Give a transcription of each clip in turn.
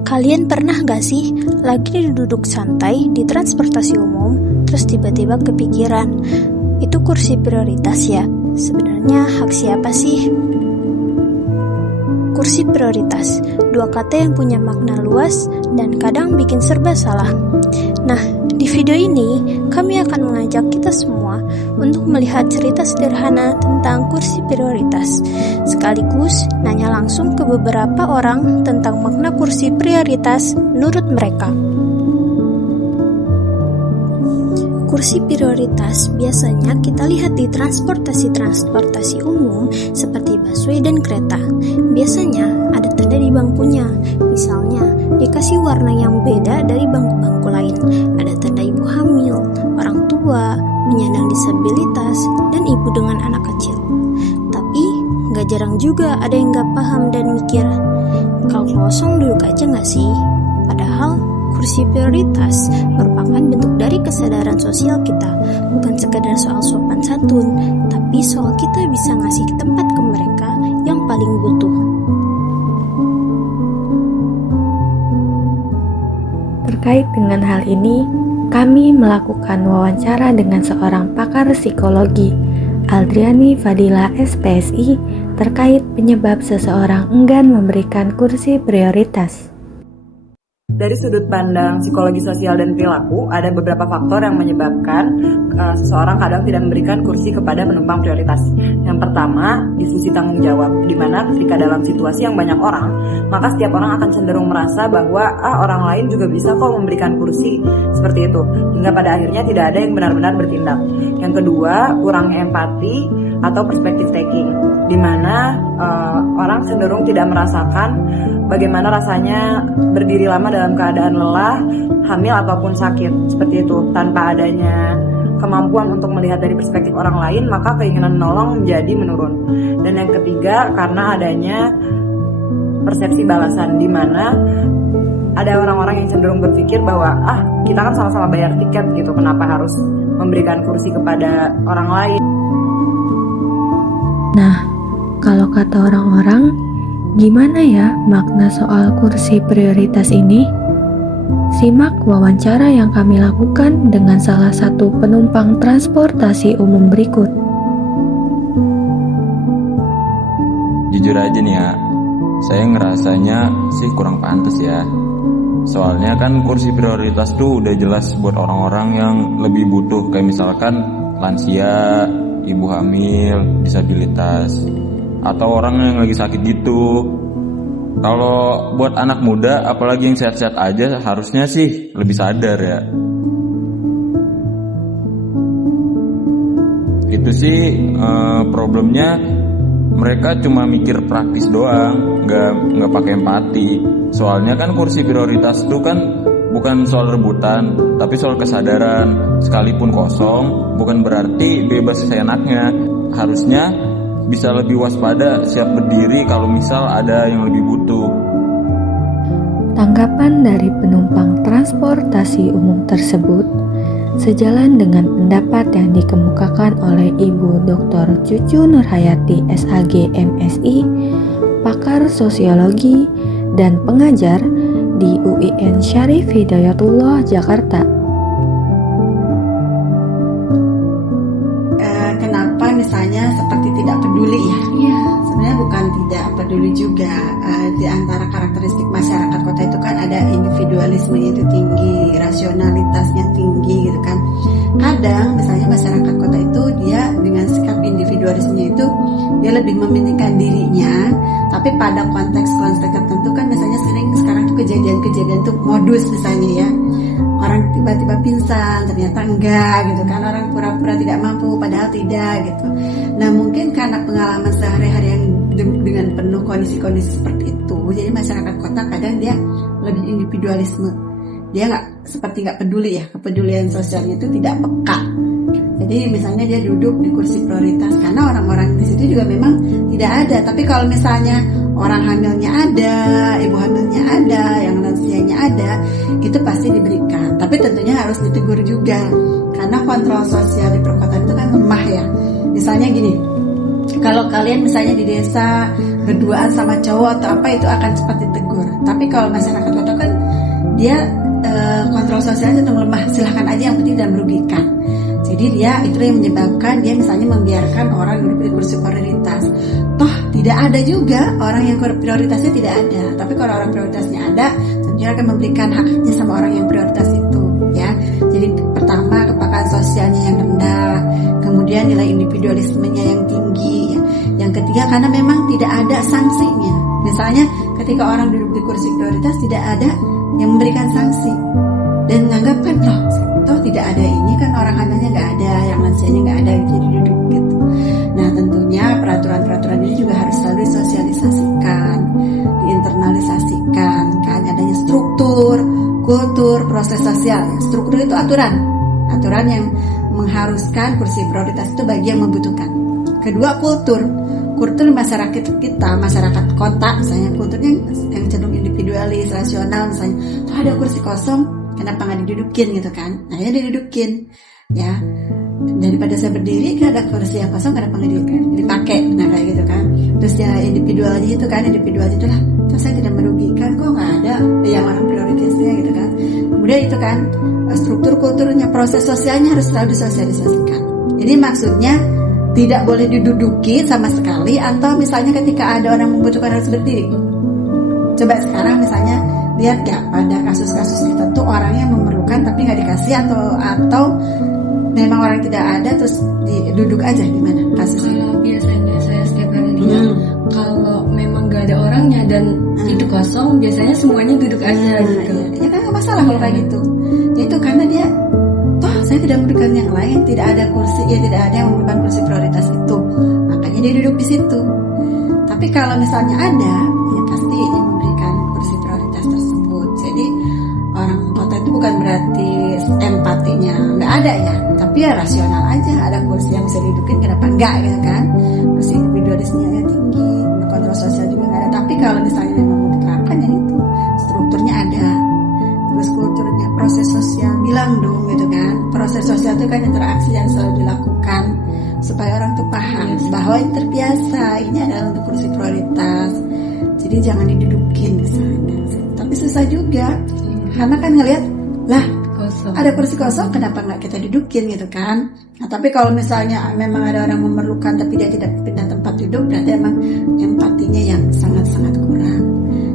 Kalian pernah gak sih lagi duduk santai di transportasi umum, terus tiba-tiba kepikiran, itu kursi prioritas ya? Sebenarnya hak siapa sih? Kursi prioritas, dua kata yang punya makna luas dan kadang bikin serba salah. Nah, di video ini kami akan mengajak kita semua untuk melihat cerita sederhana tentang kursi prioritas, sekaligus nanya langsung ke beberapa orang tentang makna kursi prioritas menurut mereka. Kursi prioritas biasanya kita lihat di transportasi umum seperti busway dan kereta. Biasanya ada tanda di bangkunya, misalnya dikasih warna yang beda dari bangku-bangku lain. Ada tanda ibu hamil, orang tua, penyandang disabilitas, dan ibu dengan anak kecil. Tapi gak jarang juga ada yang gak paham dan mikir, kalau kosong duduk aja gak sih? Padahal kursi prioritas merupakan bentuk dari kesadaran sosial kita, bukan sekedar soal sopan santun, tapi soal kita bisa ngasih tempat ke mereka yang paling butuh. Terkait dengan hal ini, kami melakukan wawancara dengan seorang pakar psikologi, Aldriani Fadila SPSI, terkait penyebab seseorang enggan memberikan kursi prioritas. Dari sudut pandang psikologi sosial dan perilaku, ada beberapa faktor yang menyebabkan seseorang kadang tidak memberikan kursi kepada penumpang prioritas. Yang pertama, diskusi tanggung jawab, di mana ketika dalam situasi yang banyak orang, maka setiap orang akan cenderung merasa bahwa orang lain juga bisa kok memberikan kursi seperti itu, hingga pada akhirnya tidak ada yang benar-benar bertindak. Yang kedua, kurangnya empati atau perspective taking, di mana orang cenderung tidak merasakan bagaimana rasanya berdiri lama dalam keadaan lelah, hamil ataupun sakit seperti itu. Tanpa adanya kemampuan untuk melihat dari perspektif orang lain, maka keinginan menolong menjadi menurun. Dan yang ketiga, karena adanya persepsi balasan, di mana ada orang-orang yang cenderung berpikir bahwa kita kan sama-sama bayar tiket gitu, kenapa harus memberikan kursi kepada orang lain. Nah, kalau kata orang-orang, gimana ya makna soal kursi prioritas ini? Simak wawancara yang kami lakukan dengan salah satu penumpang transportasi umum berikut. Jujur aja nih ya, saya ngerasanya sih kurang pantas ya. Soalnya kan kursi prioritas tuh udah jelas buat orang-orang yang lebih butuh, kayak misalkan lansia, ibu hamil, disabilitas, atau orang yang lagi sakit gitu. Kalau buat anak muda, apalagi yang sehat-sehat aja, harusnya sih lebih sadar ya. Itu sih problemnya, mereka cuma mikir praktis doang, nggak pakai empati. Soalnya kan kursi prioritas itu kan bukan soal rebutan, tapi soal kesadaran. Sekalipun kosong, bukan berarti bebas seenaknya. Harusnya bisa lebih waspada, siap berdiri kalau misal ada yang lebih butuh. Tanggapan dari penumpang transportasi umum tersebut sejalan dengan pendapat yang dikemukakan oleh Ibu Dr. Cucu Nurhayati SAG MSI, pakar sosiologi dan pengajar di UIN Syarif Hidayatullah Jakarta. Kenapa misalnya seperti tidak peduli ya? Iya, sebenarnya bukan tidak peduli juga. Di antara karakteristik masyarakat kota itu kan ada individualismenya itu tinggi, rasionalitasnya tinggi gitu kan. Kadang misalnya masyarakat kota itu dia dengan sikap individualismenya itu dia lebih mementingkan dirinya, tapi pada konteks-konteks tertentu kan misalnya sering sekarang tuh kejadian-kejadian tuh modus misalnya ya. Orang tiba-tiba pingsan, ternyata enggak gitu kan. Orang pura-pura tidak mampu, padahal tidak gitu. Nah mungkin karena pengalaman sehari-hari yang dengan penuh kondisi-kondisi seperti itu, jadi masyarakat kota kadang dia lebih individualisme. Dia nggak peduli ya, kepedulian sosialnya itu tidak peka. Jadi misalnya dia duduk di kursi prioritas karena orang-orang di situ juga memang tidak ada. Tapi kalau misalnya orang hamilnya ada, ibu hamilnya ada, yang lansianya ada, itu pasti diberikan. Tapi tentunya harus ditegur juga, karena kontrol sosial di perkotaan itu kan lemah ya. Misalnya gini, kalau kalian misalnya di desa berduaan sama cowok atau apa, itu akan cepat ditegur. Tapi kalau masyarakat kota dia kontrol sosialnya cenderung lemah, silahkan aja yang penting tidak merugikan. Jadi dia itu yang menyebabkan dia misalnya membiarkan orang duduk di kursi prioritas. Toh tidak ada juga orang yang prioritasnya tidak ada. Tapi kalau orang prioritasnya ada, tentunya akan memberikan haknya sama orang yang prioritas itu, ya. Jadi pertama kepekaan sosialnya yang rendah, kemudian nilai individualismenya yang tinggi, ya. Yang ketiga karena memang tidak ada sanksinya. Misalnya ketika orang duduk di kursi prioritas tidak ada yang memberikan sanksi dan menganggapkan toh tidak ada ini kan orang hamilnya nggak ada, yang lansianya nggak ada, jadi duduk gitu. Nah tentunya peraturan-peraturan ini juga harus selalu disosialisasikan, diinternalisasikan, kan adanya struktur, kultur, proses sosial. Struktur itu aturan yang mengharuskan kursi prioritas itu bagi yang membutuhkan. Kedua kultur masyarakat kita, masyarakat kota misalnya, kulturnya yang cenderung individualis, rasional misalnya. Tuh ada kursi kosong, kenapa nggak didudukin gitu kan? Nah ya didudukin, ya. Daripada saya berdiri, kan ada kursi yang kosong, kenapa nggak dipakai? Nah kayak gitu kan. Terus ya individualnya itu lah. Terus saya tidak merugikan, kok nggak ada yang orang prioritasnya gitu kan. Kemudian itu kan struktur kulturnya, proses sosialnya harus selalu disosialisasikan. Ini maksudnya tidak boleh diduduki sama sekali, atau misalnya ketika ada orang membutuhkan harus berdiri. Coba sekarang misalnya lihat gak pada kasus-kasus tertentu orang yang memerlukan tapi nggak dikasih, atau memang orang tidak ada terus duduk aja, gimana kasusnya? Kalau biasanya saya setiap hari lihat kalau memang nggak ada orangnya dan itu kosong, biasanya semuanya duduk aja gitu. Ya kan nggak masalah kalau kayak gitu. Itu karena dia saya tidak memberikan yang lain, tidak ada kursi, ya tidak ada yang memberikan kursi prioritas itu, makanya dia duduk di situ. Tapi kalau misalnya ada, ya pasti yang memberikan kursi prioritas tersebut. Jadi orang kota itu bukan berarti empatinya nggak ada ya, tapi ya rasional aja, ada kursi yang bisa didudukin, kenapa enggak gitu kan? Kursi individualismenya tinggi, kontrol sosial juga nggak ada. Tapi kalau misalnya memang mau diterapkan, ya itu strukturnya ada. Terus kulturnya, proses sosial, bilang dong gitu kan. Proses sosial itu kan interaksi yang selalu dilakukan supaya orang tuh paham bahwa ini terbiasa, ini adalah untuk kursi prioritas, jadi jangan didudukin misalnya. Tapi susah juga karena kan ngelihat lah ada kursi kosong, kenapa nggak kita dudukin gitu kan. Nah tapi kalau misalnya memang ada orang memerlukan tapi dia tidak pindah tempat duduk, berarti emang empatinya yang sangat-sangat kurang.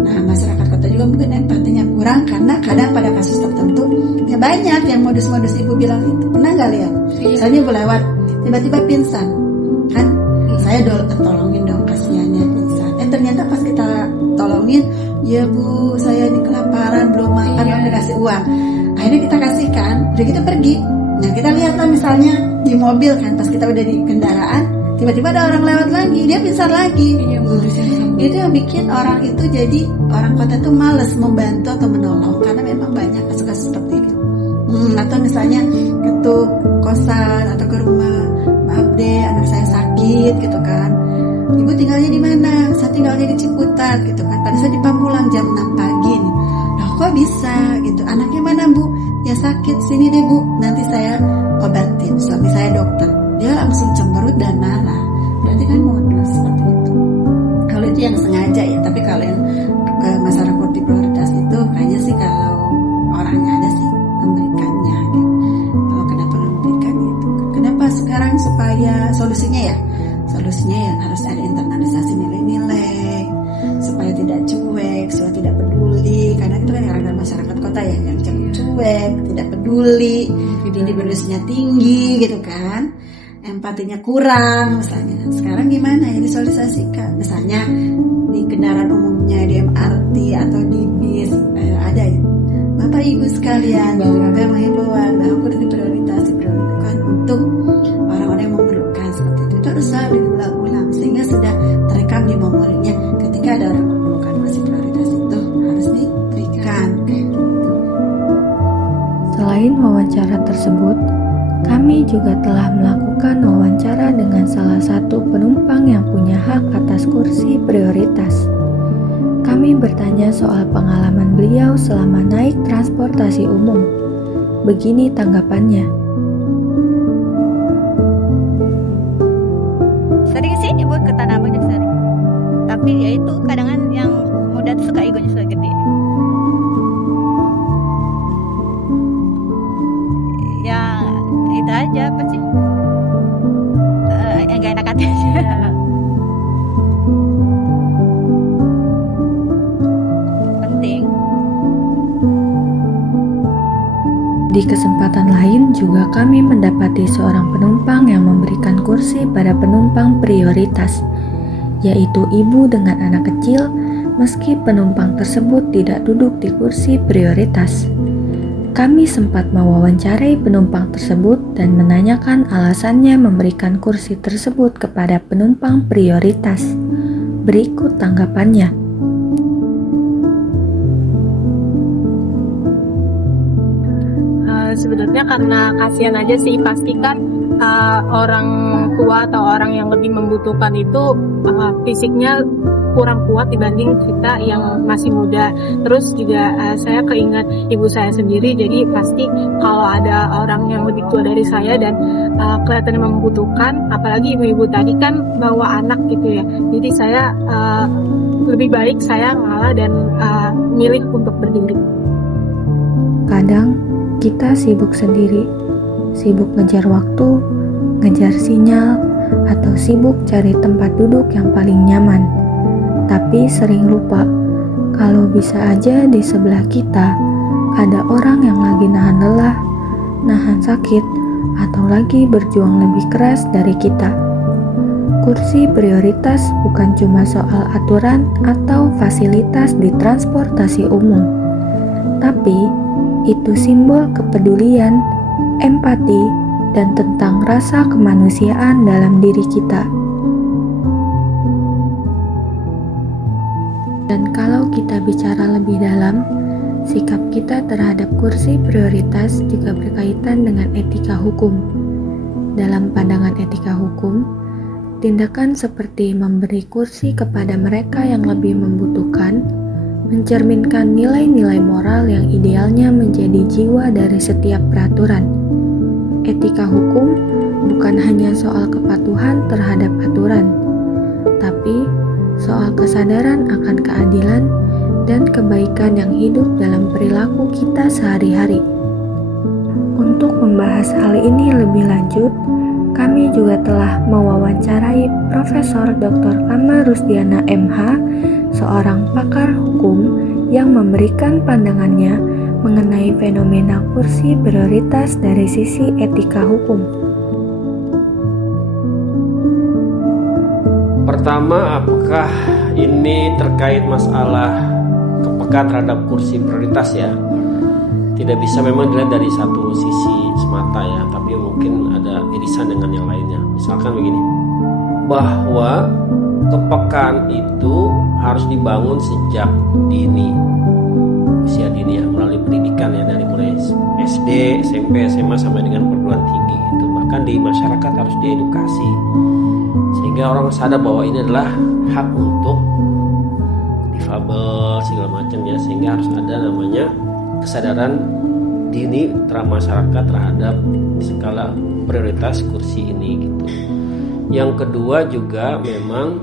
Nah masyarakat kota juga mungkin empatinya kurang karena kadang pada kasus tertentu ya banyak yang modus-modus ibu bilang itu. Pernah nggak lihat? Misalnya ibu lewat tiba-tiba pingsan kan, saya tolongin dong, kasihannya pingsan. Ternyata pas kita tolongin, ya bu saya ini kelaparan belum makan, dikasih uang. Akhirnya kita kasihkan, udah kita pergi. Nah kita lihat lah misalnya di mobil kan, pas kita udah di kendaraan, tiba-tiba ada orang lewat lagi, dia pingsan lagi. Itu yang bikin orang itu jadi orang kota itu males membantu atau menolong karena memang banyak kasus-kasus seperti itu. Atau misalnya ke kosan atau ke rumah, maaf deh anak saya sakit gitu kan. Ibu tinggalnya di mana? Saya tinggalnya di Ciputat gitu kan. Tadi saya di Pamulang jam 6 pagi nih. Loh kok bisa gitu? Anaknya mana bu? Ya sakit, sini deh bu, nanti saya obatin. Suami saya dokter. Dia langsung cemberut dan marah. Berarti kan modus seperti itu. Kalau itu yang sengaja ya, tapi kalau yang masalah kursi prioritas itu kayaknya sih kalau orangnya ada sih memberikannya gitu. Kalau kenapa memberikan itu? Kenapa sekarang supaya solusinya ya yang harus ada internalisasi nilai-nilai supaya tidak cuek, supaya tidak peduli, karena itu kan orang masyarakat kota ya yang cuek, tidak peduli, individualisnya tinggi gitu kan, empatinya kurang misalnya. Sekarang gimana ya disosialisasikan, misalnya di kendaraan umumnya, di MRT atau di bis ada ya, Bapak Ibu sekalian, Bapak menghimbauan bahwa kursi prioritas diprioritaskan untuk orang-orang yang memerlukan seperti itu. Itu harus selalu diulang-ulang sehingga sudah terekam di memorinya. Ketika ada orang memerlukan kursi prioritas itu harus diberikan kayak gitu. Selain wawancara tersebut, kami juga telah melakukan wawancara dengan salah satu penumpang yang punya hak atas kursi prioritas. Kami bertanya soal pengalaman beliau selama naik transportasi umum. Begini tanggapannya. Sering sih ibu ke Tanah Abang sering. Tapi ya itu kadang yang muda tuh suka egonya suka gede. Di kesempatan lain juga kami mendapati seorang penumpang yang memberikan kursi pada penumpang prioritas, yaitu ibu dengan anak kecil, meski penumpang tersebut tidak duduk di kursi prioritas. Kami sempat mewawancarai penumpang tersebut dan menanyakan alasannya memberikan kursi tersebut kepada penumpang prioritas. Berikut tanggapannya. Sebenarnya karena kasihan aja sih, pastikan orang tua atau orang yang lebih membutuhkan itu fisiknya kurang kuat dibanding kita yang masih muda. Terus juga saya keingat ibu saya sendiri, jadi pasti kalau ada orang yang lebih tua dari saya dan kelihatannya membutuhkan, apalagi ibu-ibu tadi kan bawa anak gitu ya, jadi saya lebih baik saya ngalah dan milih untuk berdiri. Kadang kita sibuk sendiri, sibuk ngejar waktu, ngejar sinyal, atau sibuk cari tempat duduk yang paling nyaman. Tapi sering lupa, kalau bisa aja di sebelah kita ada orang yang lagi nahan lelah, nahan sakit, atau lagi berjuang lebih keras dari kita. Kursi prioritas bukan cuma soal aturan atau fasilitas di transportasi umum, tapi itu simbol kepedulian, empati, dan tentang rasa kemanusiaan dalam diri kita. Dan kalau kita bicara lebih dalam, sikap kita terhadap kursi prioritas juga berkaitan dengan etika hukum. Dalam pandangan etika hukum, tindakan seperti memberi kursi kepada mereka yang lebih membutuhkan mencerminkan nilai-nilai moral yang idealnya menjadi jiwa dari setiap peraturan. Etika hukum bukan hanya soal kepatuhan terhadap aturan, tapi soal kesadaran akan keadilan dan kebaikan yang hidup dalam perilaku kita sehari-hari. Untuk membahas hal ini lebih lanjut, kami juga telah mewawancarai Profesor Dr. Kamal Rusdiana MH, seorang pakar hukum yang memberikan pandangannya mengenai fenomena kursi prioritas dari sisi etika hukum. Pertama, apakah ini terkait masalah kepekaan terhadap kursi prioritas ya? Tidak bisa memang dilihat dari satu sisi semata ya, tapi mungkin ada irisan dengan yang lainnya. Misalkan begini, bahwa kepekaan itu harus dibangun sejak dini, usia dini ya, melalui pendidikan ya, dari mulai SD, SMP, SMA sampai dengan perguruan tinggi gitu. Bahkan di masyarakat harus diedukasi sehingga orang sadar bahwa ini adalah hak untuk difabel segala macam ya, sehingga harus ada namanya kesadaran dini masyarakat terhadap skala prioritas kursi ini gitu. Yang kedua juga memang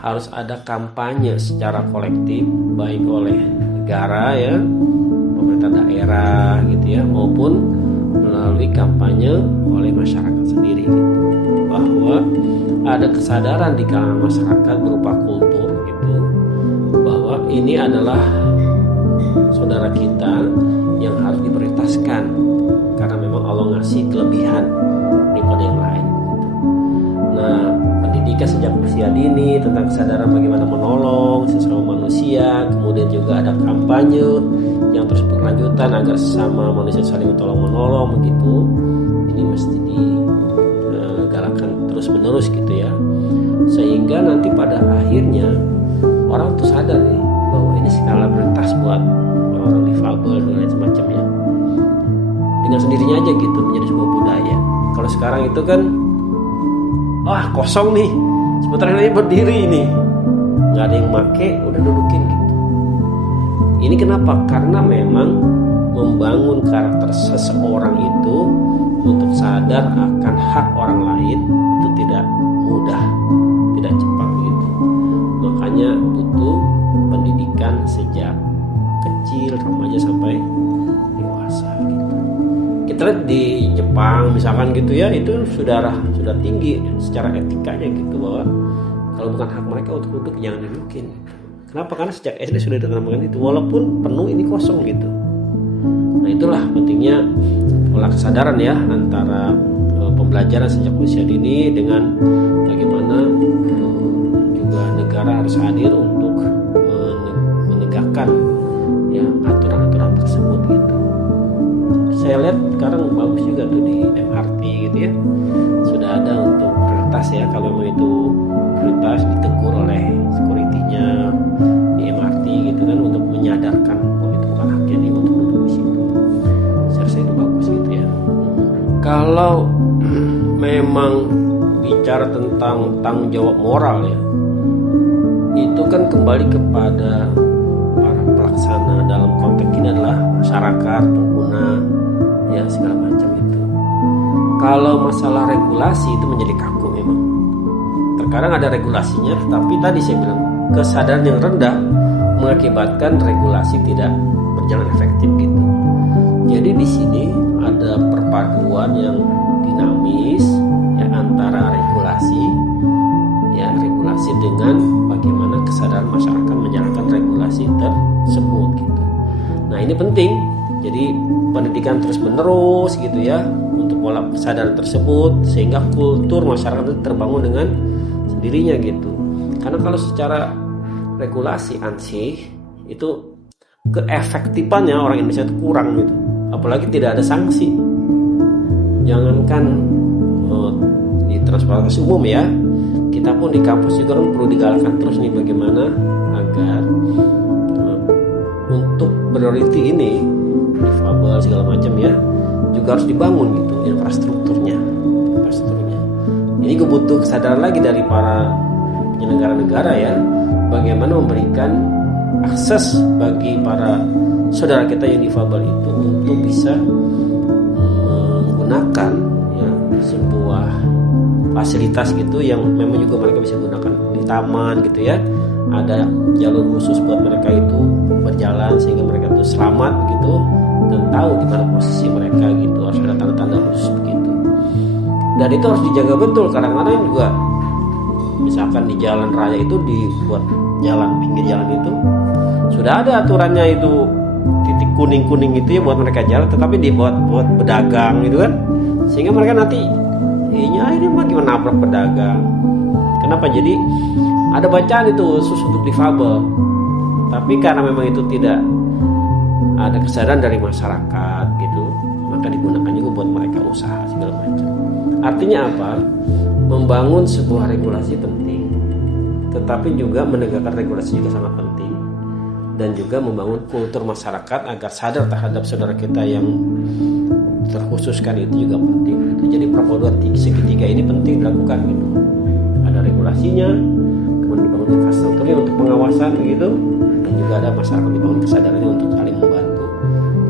harus ada kampanye secara kolektif, baik oleh negara ya, pemerintah daerah gitu ya, maupun melalui kampanye oleh masyarakat sendiri gitu. Bahwa ada kesadaran di kalangan masyarakat berupa kultur gitu, bahwa ini adalah saudara kita yang harus diprioritaskan karena memang Allah ngasih kelebihan daripada yang lain gitu. Nah, pendidikan sejak usia dini tentang kesadaran bagaimana menolong sesama manusia, kemudian juga ada kampanye yang terus berkelanjutan agar sesama manusia saling tolong-menolong begitu. Ini mesti digalakkan terus-menerus gitu ya, sehingga nanti pada akhirnya orang tuh sadar nih bahwa ini skala prioritas buat orang difabel dan lain semacamnya. Dengan sendirinya aja gitu menjadi sebuah budaya. Kalau sekarang itu kan kosong nih, sebentar lagi berdiri ini, nggak ada yang make, udah dudukin gitu. Ini kenapa? Karena memang membangun karakter seseorang itu untuk sadar akan hak orang lain itu tidak mudah, tidak cepat gitu. Makanya butuh pendidikan sejak kecil, remaja sampai dewasa gitu. Kita lihat di Jepang misalkan gitu ya, itu sudah tinggi secara etikanya gitu, bahwa kalau bukan hak mereka untuk duduk jangan didudukin. Kenapa? Karena sejak SD sudah ditanamkan itu, walaupun penuh ini kosong gitu. Nah itulah pentingnya pola kesadaran ya antara pembelajaran sejak usia dini dengan bagaimana juga negara harus hadir untuk menegakkan ya aturan-aturan tersebut gitu. Saya lihat sekarang bagus juga tuh di MRT gitu ya, sudah ada untuk prioritas ya, kalau memang itu prioritas ditegur oleh security-nya di MRT gitu kan, untuk menyadarkan bahwa itu bukan haknya dia untuk duduk di situ. Saya rasa itu bagus gitu ya. Kalau memang bicara tentang tanggung jawab moral ya, itu kan kembali kepada para pelaksana, dalam konteks ini adalah masyarakat, pengguna ya segala macam itu. Kalau masalah regulasi itu menjadi kaku memang. Terkadang ada regulasinya, tapi tadi saya bilang kesadaran yang rendah mengakibatkan regulasi tidak berjalan efektif gitu. Jadi di sini ada perpaduan yang dinamis ya antara regulasi dengan bagaimana kesadaran masyarakat menjalankan regulasi tersebut gitu. Nah ini penting. Jadi pendidikan terus menerus gitu ya untuk pola kesadaran tersebut, sehingga kultur masyarakat itu terbangun dengan sendirinya gitu. Karena kalau secara regulasi ansih itu keefektifannya orang Indonesia itu kurang gitu. Apalagi tidak ada sanksi. Jangankan di transportasi umum ya, kita pun di kampus juga kan perlu digalakkan terus nih bagaimana agar untuk priority ini difabel segala macam ya juga harus dibangun gitu infrastrukturnya. Ini gue butuh kesadaran lagi dari para penyelenggara negara ya, bagaimana memberikan akses bagi para saudara kita yang difabel itu untuk bisa menggunakan ya sebuah fasilitas gitu yang memang juga mereka bisa gunakan di taman gitu ya. Ada jalur khusus buat mereka itu berjalan sehingga mereka itu selamat gitu dan tahu di mana posisi mereka gitu. Harus ada tanda-tanda khusus begitu. Dan itu harus dijaga betul. Kadang-kadang juga misalkan di jalan raya itu dibuat jalan pinggir jalan itu sudah ada aturannya itu titik kuning-kuning itu ya buat mereka jalan, tetapi dibuat buat pedagang gitu kan, sehingga mereka nanti ini mah gimana nabrak pedagang. Kenapa? Jadi ada bacaan itu khusus untuk difabel, tapi karena memang itu tidak ada kesadaran dari masyarakat gitu, maka digunakan juga buat mereka usaha segala macam. Artinya apa? Membangun sebuah regulasi penting, tetapi juga menegakkan regulasi juga sangat penting, dan juga membangun kultur masyarakat agar sadar terhadap saudara kita yang terkhususkan itu juga penting gitu. Jadi perpaduan segitiga ini penting dilakukan gitu. Ada regulasinya, kemudian dibangun infrastrukturnya untuk pengawasan begitu, dan juga ada masyarakat dibangun kesadarannya untuk saling membantu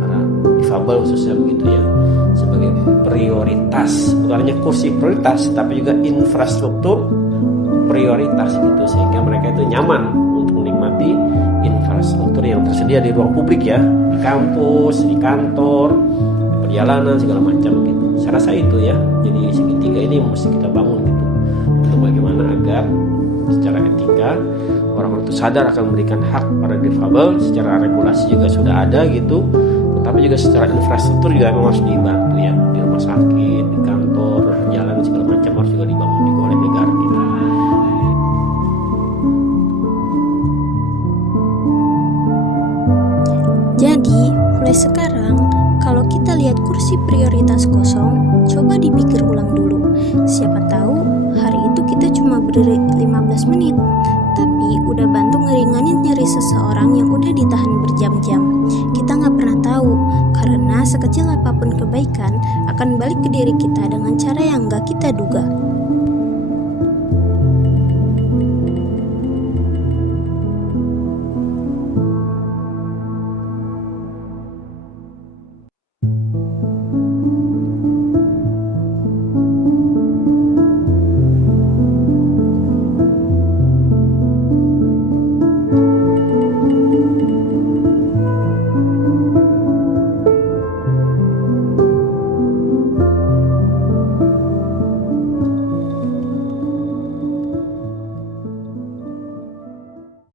para difabel khususnya begitu ya, sebagai prioritas, bukan hanya kursi prioritas tapi juga infrastruktur prioritas gitu, sehingga mereka itu nyaman untuk menikmati infrastruktur yang tersedia di ruang publik ya, di kampus, di kantor, di perjalanan segala macam gitu. Saya rasa itu ya, jadi segitiga ini mesti kita bangun gitu, untuk bagaimana agar secara etika orang-orang itu sadar akan memberikan hak pada difabel. Secara regulasi juga sudah ada gitu, tetapi juga secara infrastruktur juga memang harus dibantu ya, di rumah sakit, di kantor, jalan segala macam harus juga dibangun juga oleh negara kita. Jadi, mulai sekarang, kalau kita lihat kursi prioritas kosong, coba dipikir ulang dulu. Siapa tahu hari itu kita cuma berdiri 15 menit, tapi udah bantu ngeringanin nyeri seseorang yang udah ditahan berjam-jam. Kita nggak pernah tahu, karena sekecil apapun kebaikan akan balik ke diri kita dengan cara yang nggak kita duga.